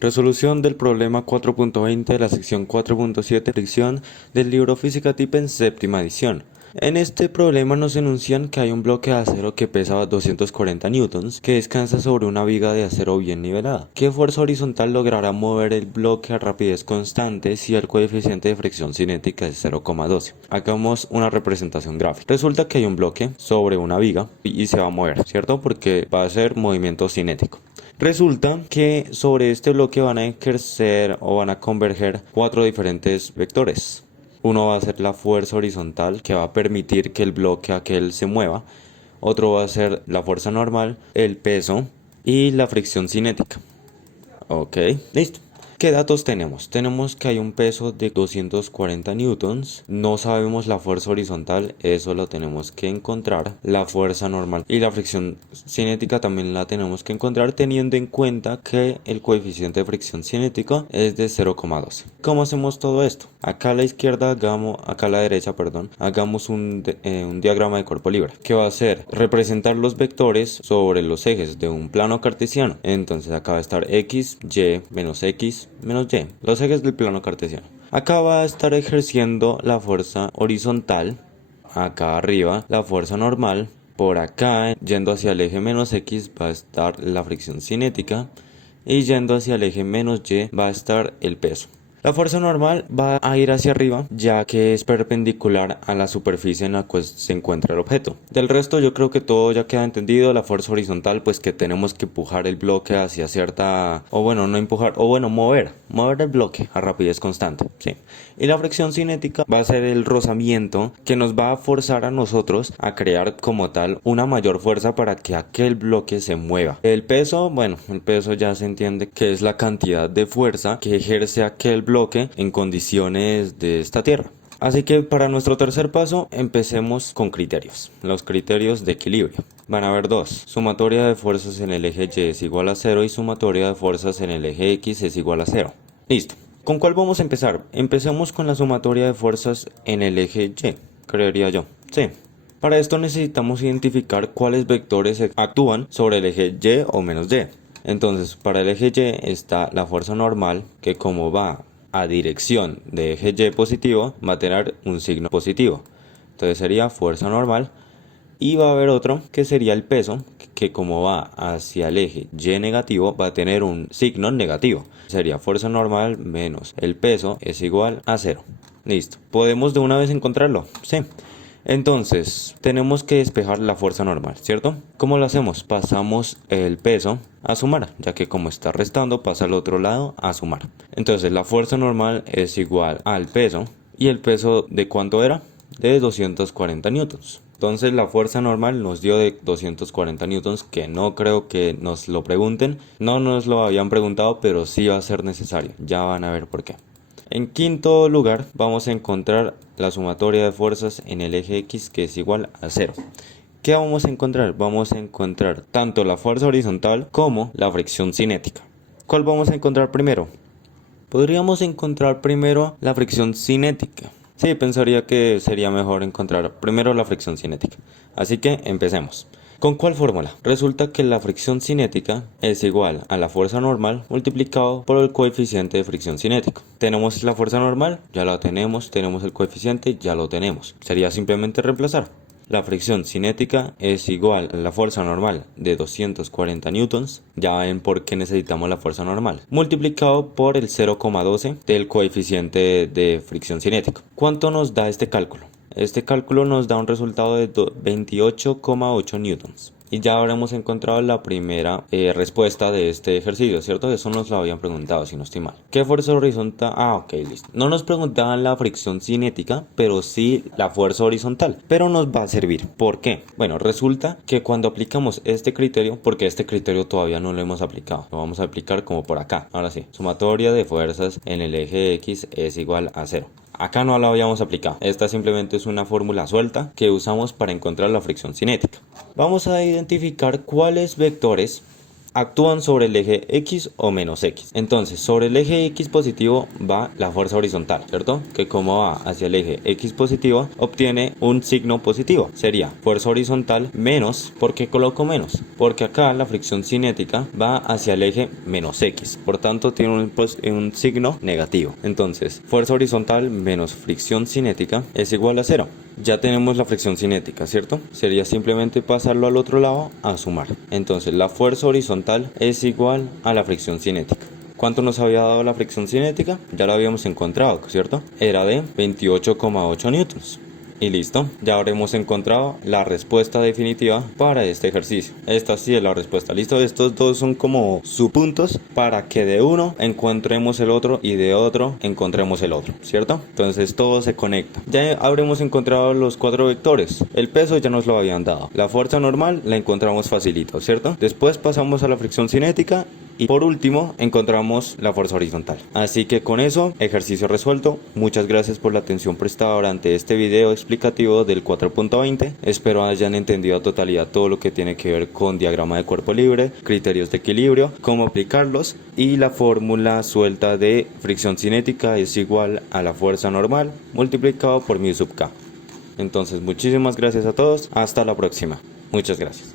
Resolución del problema 4.20 de la sección 4.7 fricción del libro Física Type en séptima edición. En este problema nos enuncian que hay un bloque de acero que pesa 240 newtons que descansa sobre una viga de acero bien nivelada. ¿Qué fuerza horizontal logrará mover el bloque a rapidez constante si el coeficiente de fricción cinética es 0,12? Hagamos una representación gráfica. Resulta que hay un bloque sobre una viga y se va a mover, ¿cierto? Porque va a ser movimiento cinético. Resulta que sobre este bloque van a ejercer o van a converger cuatro diferentes vectores. Uno va a ser la fuerza horizontal que va a permitir que el bloque aquel se mueva. Otro va a ser la fuerza normal, el peso y la fricción cinética. Ok, listo. ¿Qué datos tenemos? Tenemos que hay un peso de 240 newtons. No sabemos la fuerza horizontal, eso lo tenemos que encontrar. La fuerza normal y la fricción cinética también la tenemos que encontrar teniendo en cuenta que el coeficiente de fricción cinética es de 0,12. ¿Cómo hacemos todo esto? Acá a la izquierda acá a la derecha, hagamos un diagrama de cuerpo libre que va a ser representar los vectores sobre los ejes de un plano cartesiano. Entonces acá va a estar x, y, menos x, menos y, los ejes del plano cartesiano. Acá va a estar ejerciendo la fuerza horizontal, acá arriba la fuerza normal, por acá yendo hacia el eje menos x va a estar la fricción cinética y yendo hacia el eje menos y va a estar el peso. La fuerza normal va a ir hacia arriba ya que es perpendicular a la superficie en la cual se encuentra el objeto. Del resto yo creo que todo ya queda entendido. La fuerza horizontal pues que tenemos que empujar el bloque hacia cierta, o bueno, no empujar, o bueno, mover el bloque a rapidez constante, ¿sí? Y la fricción cinética va a ser el rozamiento que nos va a forzar a nosotros a crear como tal una mayor fuerza para que aquel bloque se mueva. El peso, bueno, el peso ya se entiende que es la cantidad de fuerza que ejerce aquel bloque en condiciones de esta tierra. Así que para nuestro tercer paso empecemos con criterios. Los criterios de equilibrio. Van a haber dos. Sumatoria de fuerzas en el eje Y es igual a 0 y sumatoria de fuerzas en el eje X es igual a 0. Listo. ¿Con cuál vamos a empezar? Empecemos con la sumatoria de fuerzas en el eje Y, creería yo. Sí. Para esto necesitamos identificar cuáles vectores actúan sobre el eje Y o menos Y. Entonces, para el eje Y está la fuerza normal, que como va a dirección de eje Y positivo, va a tener un signo positivo. Entonces sería fuerza normal. Y va a haber otro que sería el peso, que como va hacia el eje Y negativo, va a tener un signo negativo. Sería fuerza normal menos el peso es igual a 0. Listo. ¿Podemos de una vez encontrarlo? Sí. Entonces, tenemos que despejar la fuerza normal, ¿cierto? ¿Cómo lo hacemos? Pasamos el peso a sumar, ya que como está restando, pasa al otro lado a sumar. Entonces, la fuerza normal es igual al peso. ¿Y el peso de cuánto era? De 240 newtons. Entonces la fuerza normal nos dio de 240 newtons, que no creo que nos lo pregunten. No nos lo habían preguntado, pero sí va a ser necesario. Ya van a ver por qué. En quinto lugar vamos a encontrar la sumatoria de fuerzas en el eje X, que es igual a 0. ¿Qué vamos a encontrar? Vamos a encontrar tanto la fuerza horizontal como la fricción cinética. ¿Cuál vamos a encontrar primero? Podríamos encontrar primero la fricción cinética. Sí, pensaría que sería mejor encontrar primero la fricción cinética. Así que empecemos. ¿Con cuál fórmula? Resulta que la fricción cinética es igual a la fuerza normal multiplicado por el coeficiente de fricción cinético. Tenemos la fuerza normal, ya la tenemos el coeficiente, ya lo tenemos. Sería simplemente reemplazar. La fricción cinética es igual a la fuerza normal de 240 newtons, ya ven por qué necesitamos la fuerza normal, multiplicado por el 0,12 del coeficiente de fricción cinético. ¿Cuánto nos da este cálculo? Este cálculo nos da un resultado de 28,8 newtons. Y ya habremos encontrado la primera respuesta de este ejercicio, ¿cierto? Eso nos lo habían preguntado, si no estoy mal. ¿Qué fuerza horizontal? Ok, listo. No nos preguntaban la fricción cinética, pero sí la fuerza horizontal. Pero nos va a servir. ¿Por qué? Bueno, resulta que cuando aplicamos este criterio, porque este criterio todavía no lo hemos aplicado, lo vamos a aplicar como por acá. Ahora sí, sumatoria de fuerzas en el eje X es igual a 0. Acá no la habíamos aplicado. Esta simplemente es una fórmula suelta que usamos para encontrar la fricción cinética. Vamos a identificar cuáles vectores actúan sobre el eje X o menos X. Entonces, sobre el eje X positivo va la fuerza horizontal, ¿cierto? Que como va hacia el eje X positivo, obtiene un signo positivo. Sería fuerza horizontal menos, ¿por qué coloco menos? Porque acá la fricción cinética va hacia el eje menos X, por tanto tiene un signo negativo. Entonces, fuerza horizontal menos fricción cinética es igual a 0. Ya tenemos la fricción cinética, ¿cierto? Sería simplemente pasarlo al otro lado a sumar. Entonces la fuerza horizontal es igual a la fricción cinética. ¿Cuánto nos había dado la fricción cinética? Ya lo habíamos encontrado, ¿cierto? Era de 28,8 newtons. Y listo, ya habremos encontrado la respuesta definitiva para este ejercicio. Esta sí es la respuesta, listo. Estos dos son como subpuntos para que de uno encontremos el otro y de otro encontremos el otro, ¿cierto? Entonces todo se conecta. Ya habremos encontrado los 4 vectores. El peso ya nos lo habían dado. La fuerza normal la encontramos facilito, ¿cierto? Después pasamos a la fricción cinética. Y por último, encontramos la fuerza horizontal. Así que con eso, ejercicio resuelto. Muchas gracias por la atención prestada durante este video explicativo del 4.20. Espero hayan entendido a totalidad todo lo que tiene que ver con diagrama de cuerpo libre, criterios de equilibrio, cómo aplicarlos y la fórmula suelta de fricción cinética es igual a la fuerza normal multiplicado por mu sub k. Entonces, muchísimas gracias a todos. Hasta la próxima. Muchas gracias.